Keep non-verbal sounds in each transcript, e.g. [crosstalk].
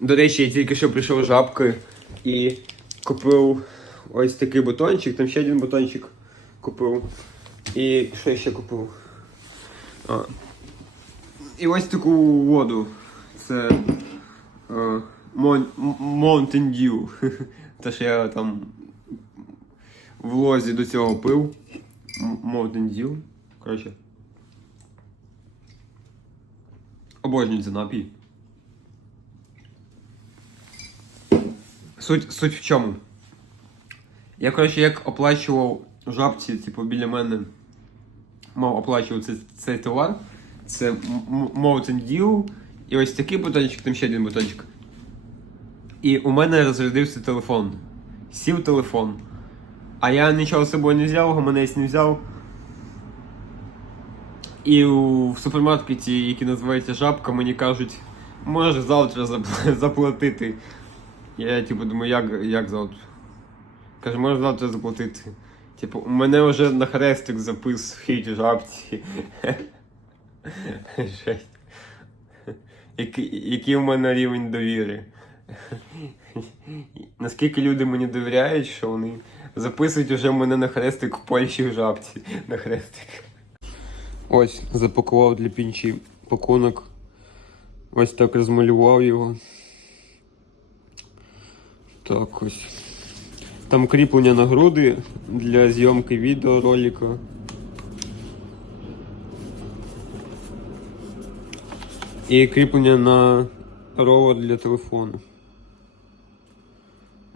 До речі, я тільки що прийшов з жабки і купив ось такий бутончик, там ще один бутончик купив. І що я ще купив? А. І ось таку воду. Це е, Mon- Mountain Dew. [laughs] Те, що я там в лозі до цього пив. Mountain Dew. Коротше. Обожнюю цей напій. Суть, суть в чому? Я, коротше, як оплачував жабці, типу, біля мене мав оплачувати цей, товар. Це Mountain Dew і ось такий бутончик, там ще один бутончик. І у мене розрядився телефон. Сів телефон. А я нічого з собою не взяв, гаманець не взяв. І в супермаркеті, який називається Жабка, мені кажуть, можеш завтра [laughs] заплатити. Я типу думаю, як, як завтра? Каже, можеш завтра заплатити. Типу, у мене вже на хрестик запис хейт жабці. [laughs] Жесть. Який у мене рівень довіри. Наскільки люди мені довіряють, що вони записують уже мене на хрестик в Польщі в жабці. На хрестик. Ось, запакував для пінчі пакунок. Ось так розмалював його. Так ось. Там кріплення на груди для зйомки відеоролика. І кріплення на ровер для телефону.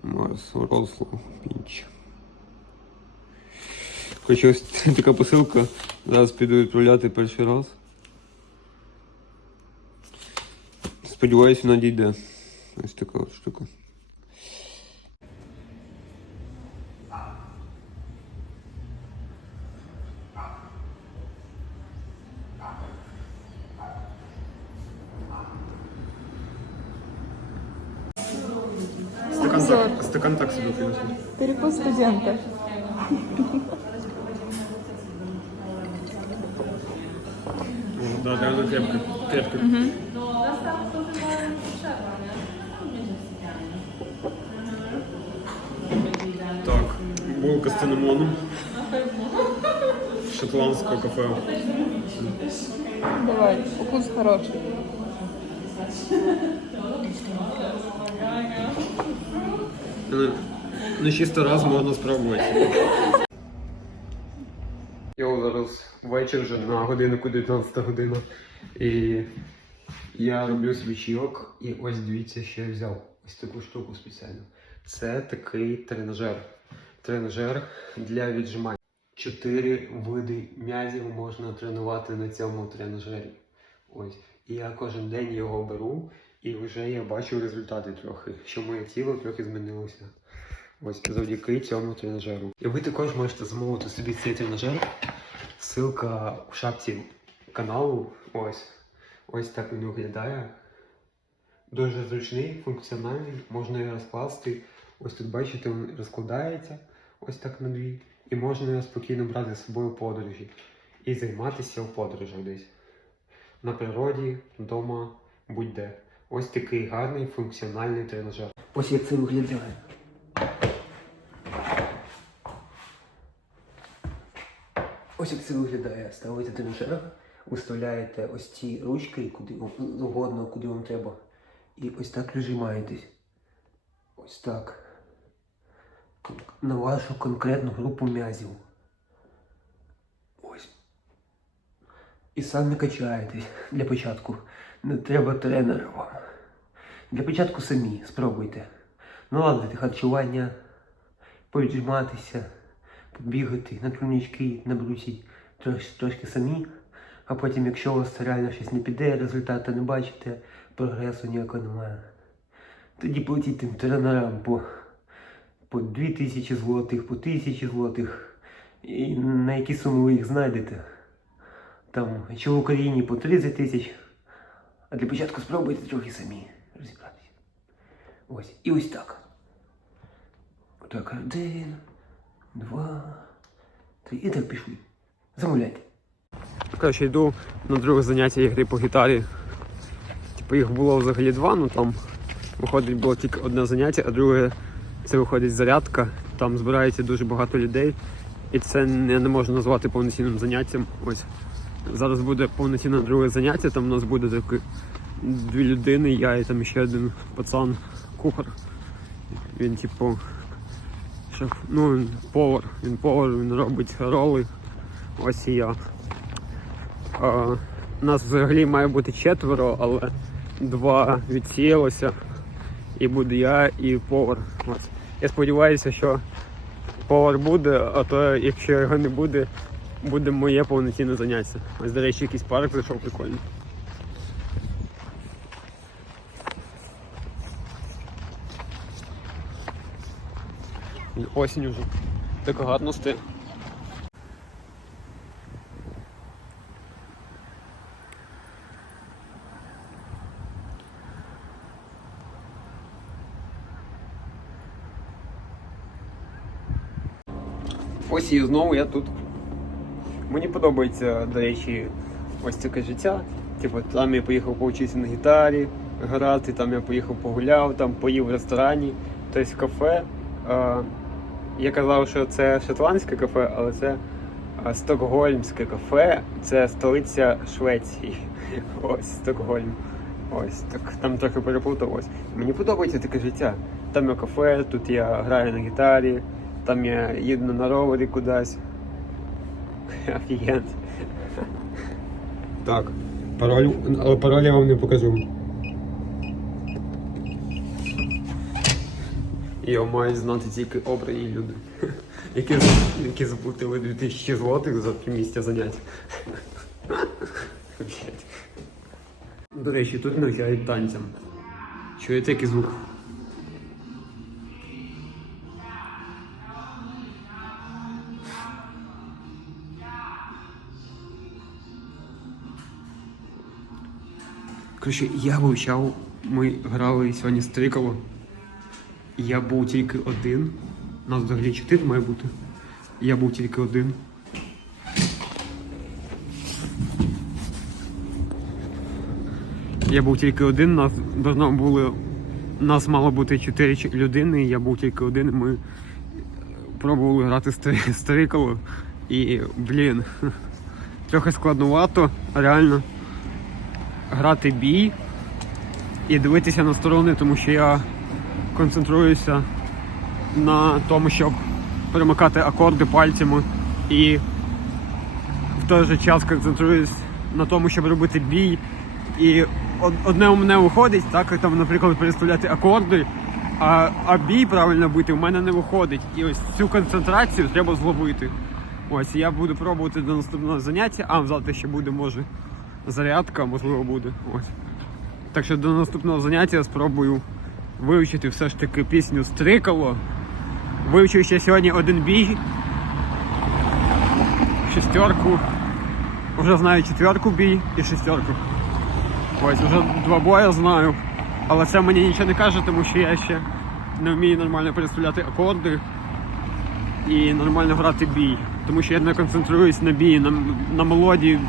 Марс Росло Пінч. Короче, ось [laughs] така посилка. Зараз піду відправляти перший раз. Сподіваюсь, вона дійде. Ось така штука. Булка з цинамоном. Шотландського кафе. Давай, вкус хороший. Ну, чисто раз можна спробувати. Йо, зараз вечір вже на годиннику 19 година. І я роблю свічок і ось дивіться, що я взяв. Ось таку штуку спеціально. Це такий тренажер. Тренажер для віджимань. Чотири види м'язів можна тренувати на цьому тренажері. Ось. І я кожен день його беру, і вже я бачу результати трохи, що моє тіло трохи змінилося. Ось завдяки цьому тренажеру. І ви також можете замовити собі цей тренажер. Ссылка в шапці каналу. Ось. Ось так він виглядає. Дуже зручний, функціональний, можна його розкласти. Ось тут бачите, він розкладається ось так на дві. І можна його спокійно брати з собою подорожі і займатися в подорожах десь. На природі, вдома, будь-де. Ось такий гарний функціональний тренажер. Ось як це виглядає. Ось як це виглядає. Ставите тренажер, виставляєте ось ці ручки, куди угодно, куди вам треба. І ось так прижимаєтесь. Ось так. На вашу конкретну групу м'язів. Ось. І самі качаєтесь для початку. Не треба тренера вам. Для початку самі спробуйте. Наладити харчування, повіджиматися, побігати на турнічки, на брусі трош, трошки самі. А потім, якщо у вас реально щось не піде, результату не бачите, прогресу ніякого немає. Тоді платіть тим тренерам по, по 2000 злотих, по 1000 злотих. І на які суми ви їх знайдете. Там, якщо в Україні по 30 тисяч, а для початку спробуйте трохи самі розібратися. Ось. І ось так. Отак, один, два, три. І так пішли. Замовляйте. Коротше, йду на друге заняття ігри по гітарі. Типу їх було взагалі два, ну там виходить було тільки одне заняття, а друге це виходить зарядка. Там збирається дуже багато людей. І це я не можу назвати повноцінним заняттям. Ось зараз буде повноцінне друге заняття. Там у нас буде такі дві людини, я і там ще один пацан, кухар. Він типу шеф, ну він повар. Він повар, він робить роли. Ось і я. А, нас взагалі має бути четверо, але два відсіялося. І буде я і повар. Ось. Я сподіваюся, що повар буде, а то якщо його не буде, буде моє повноцінне заняття. Ось, до речі, якийсь парк зайшов прикольний. Осінь уже. Так гарно стає. Ось і знову я тут. Мені подобається, до речі, ось таке життя. Типу, там я поїхав повчитися на гітарі грати, там я поїхав погуляв, там поїв в ресторані, тобто в кафе. Я казав, що це шотландське кафе, але це стокгольмське кафе, це столиця Швеції. [laughs] Ось Стокгольм. Ось так там трохи переплутав. Ось. Мені подобається таке життя. Там є кафе, тут я граю на гітарі, там я їду на ровері кудись. Офігенно. Так, пароль, але пароль я вам не покажу. Його мають знати тільки обрані люди, [laughs] які, які заплатили 2000 злотих за три місця занять. [laughs] До речі, тут навчають танцям. Чуєте який звук? Коротше, я вивчав, ми грали сьогодні стрикало. Я був тільки один. У Нас взагалі чотири має бути. Я був тільки один. Я був тільки один, нас давно було. Нас мало бути чотири людини, я був тільки один, ми пробували грати стри- стрикало. І, блін, [laughs] трохи складнувато, реально грати бій і дивитися на сторони, тому що я концентруюся на тому, щоб перемикати акорди пальцями і в той же час концентруюсь на тому, щоб робити бій. І одне у мене виходить, так, там, наприклад, переставляти акорди, а, а бій правильно бити в мене не виходить. І ось цю концентрацію треба зловити. Ось я буду пробувати до наступного заняття, а завтра ще буде, може, зарядка, можливо, буде. Ось. Так що до наступного заняття я спробую вивчити все ж таки пісню Стрикало. Вивчив ще сьогодні один бій. Шестерку. Вже знаю четверку бій і шестерку. Ось вже два бої знаю. Але це мені нічого не каже, тому що я ще не вмію нормально переставляти акорди і нормально грати бій. Тому що я не концентруюсь на бій, на, на мелодії,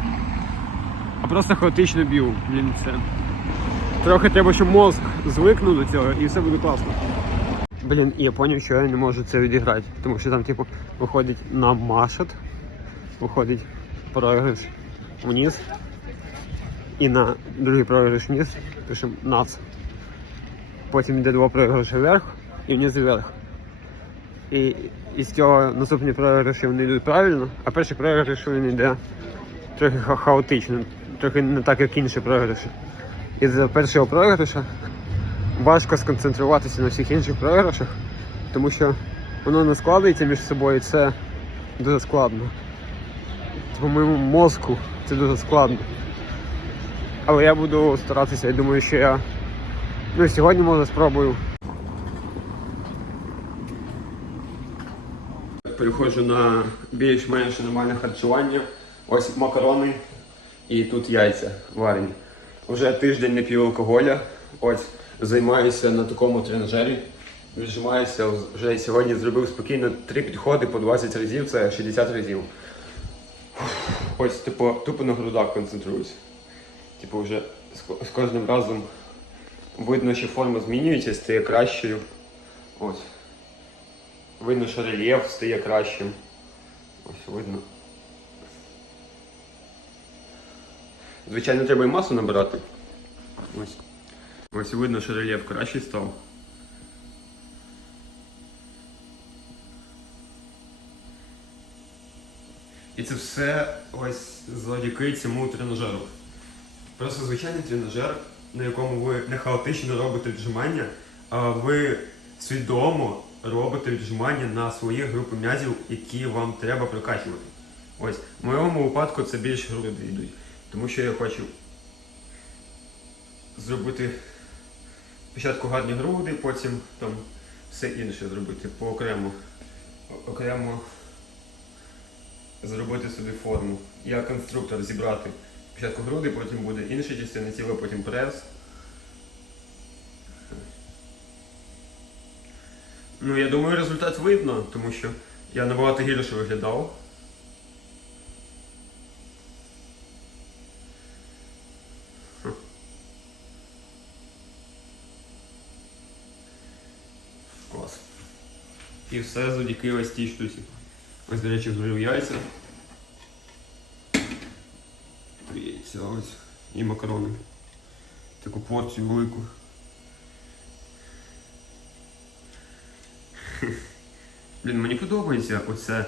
а просто хаотично б'ю. Блін, це. Трохи треба, щоб мозк звикнув до цього і все буде класно. Блін, я зрозумів, що я не можу це відіграти. Тому що там, типу, виходить на машет, виходить програш вниз. І на другий програш вниз пишемо нац. Потім йде два програші вверх і вниз вверх. І, з цього наступні програші вони йдуть правильно, а перший програш він йде трохи ха- хаотично, трохи не так, як інші програші. І з першого програша важко сконцентруватися на всіх інших програшах, тому що воно не складається між собою, і це дуже складно. По моєму мозку це дуже складно. Але я буду старатися, я думаю, що я ну, сьогодні може спробую. Переходжу на більш-менш нормальне харчування. Ось макарони і тут яйця варені. Вже тиждень не п'ю алкоголя. Ось займаюся на такому тренажері. Віджимаюся вже сьогодні зробив спокійно три підходи по 20 разів, це 60 разів. Ось типу, тупо на грудах концентруюсь. Типу, вже з кожним разом видно, що форма змінюється, стає кращою. Ось. Видно, що рельєф стає кращим. Ось видно. Звичайно, треба і масу набирати. Ось. Ось видно, що рельєф кращий став. І це все ось завдяки цьому тренажеру. Просто звичайний тренажер, на якому ви не хаотично робите віджимання, а ви свідомо робите віджимання на свої групи м'язів, які вам треба прокачувати. Ось, в моєму випадку це більш груди йдуть, тому що я хочу зробити спочатку гарні груди, потім там все інше зробити по окремо. Окремо зробити собі форму. Я конструктор зібрати. Спочатку груди, потім буде інша частина тіла, потім прес. Ну, я думаю, результат видно, тому що я набагато гірше виглядав. Все завдяки ось цій штуці. Ось, до речі, зварив яйця. Яйця ось. І макарони. Таку порцію велику. [laughs] Блін, мені подобається оце.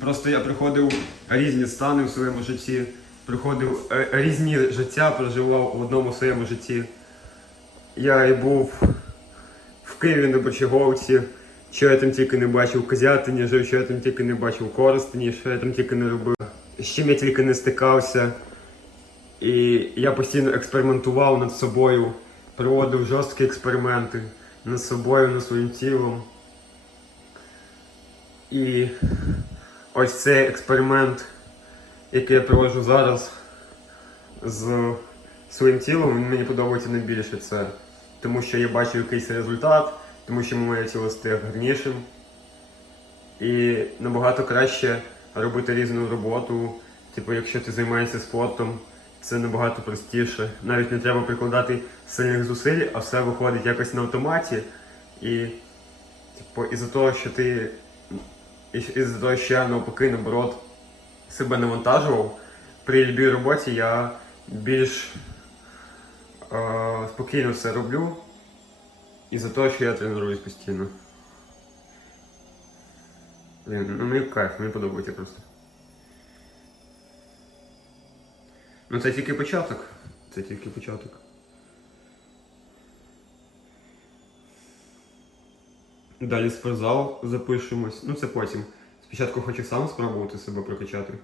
Просто я приходив різні стани в своєму житті. Приходив е, різні життя, проживав в одному своєму житті. Я і був в Києві на Бочаговці, що я там тільки не бачив Козятині, жив, що я там тільки не бачив Коростені, що я там тільки не робив, з чим я тільки не стикався. І я постійно експериментував над собою, проводив жорсткі експерименти над собою, над своїм тілом. І ось цей експеримент, який я проводжу зараз з своїм тілом, мені подобається найбільше це. Тому що я бачу якийсь результат, тому що моє тіло стає гарнішим. І набагато краще робити різну роботу. Типу, якщо ти займаєшся спортом, це набагато простіше. Навіть не треба прикладати сильних зусиль, а все виходить якось на автоматі. І типу, із-за того, що ти із-за того, що я навпаки, наоборот, себе навантажував, при любій роботі я більш е, спокійно все роблю. Із-за того, що я тренуюсь постійно. Блін, ну мені кайф, мені подобається просто. Ну це тільки початок. Це тільки початок. Далі спортзал запишемось. Ну це потім. Спочатку хочу сам спробувати себе прокачати.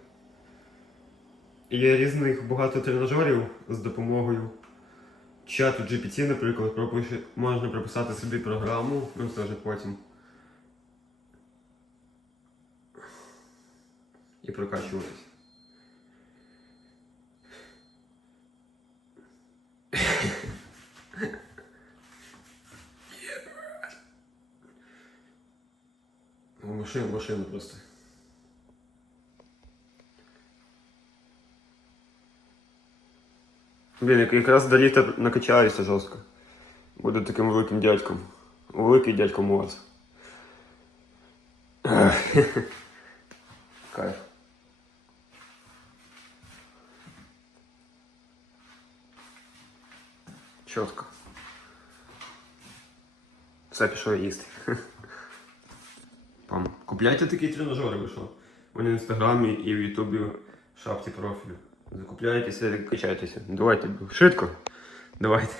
Є різних багато тренажерів з допомогою чату GPT, наприклад, пропише, можна прописати собі програму, ну це вже потім. І прокачуватись. [laughs] Машина, машина просто. Блін, якраз до літа накачаюся жорстко. Буду таким великим дядьком. Великий дядько Морс. [laughs] Кайф. Чітко. Все пішов їсти. Купляйте такі тренажери, ви що? Вони в інстаграмі і в Ютубі шапці профілю. Закупляйтеся, качайтеся. Давайте швидко. Давайте.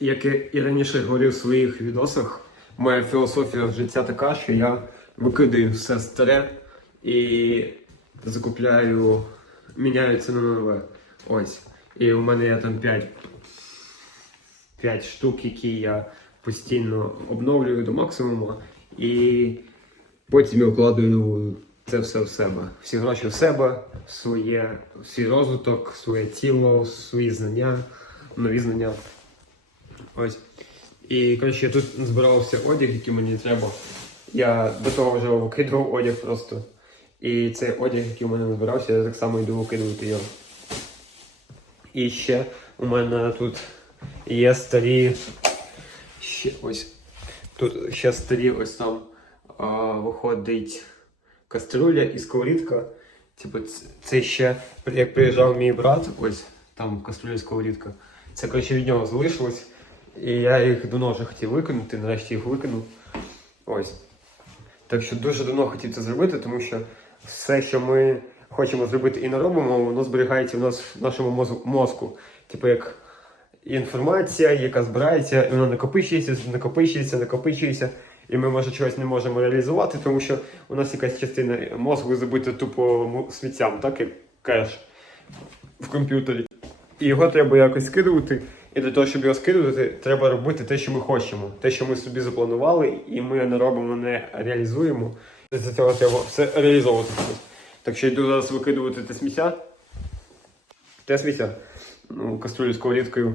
Як я і раніше говорив в своїх відосах, моя філософія життя така, що я викидаю все старе і закупляю, міняю це на нове. Ось. І у мене є там 5, 5 штук, які я постійно обновлюю до максимуму. І потім я вкладаю це все в себе. Всі гроші в себе, своє, свій розвиток, своє тіло, свої знання, нові знання. Ось. І коротше, я тут збирався одяг, який мені треба. Я до того вже викидував одяг просто. І цей одяг, який у мене збирався, я так само йду викидувати його. І ще у мене тут є старі. Ще ось. Тут ще старі ось там а, виходить каструля і сковорідка. Типу, це ще як приїжджав мій брат, ось там каструля і сковорідка. Це коротше від нього залишилось. І я їх давно вже хотів викинути, нарешті їх викинув. Ось. Так що дуже давно хотів це зробити, тому що все, що ми хочемо зробити і не робимо, воно зберігається в нас в нашому мозку. Типу як інформація, яка збирається, і вона накопичується, накопичується, накопичується. І ми, може, чогось не можемо реалізувати, тому що у нас якась частина мозку забита тупо сміттям, так як кеш в комп'ютері. І його треба якось скидувати. І для того, щоб його скидувати, треба робити те, що ми хочемо, те, що ми собі запланували, і ми не робимо, не реалізуємо. Для цього треба все реалізовувати. Так що йду зараз викидувати те сміття. Те сміття. Ну, каструлю з сковорідкою.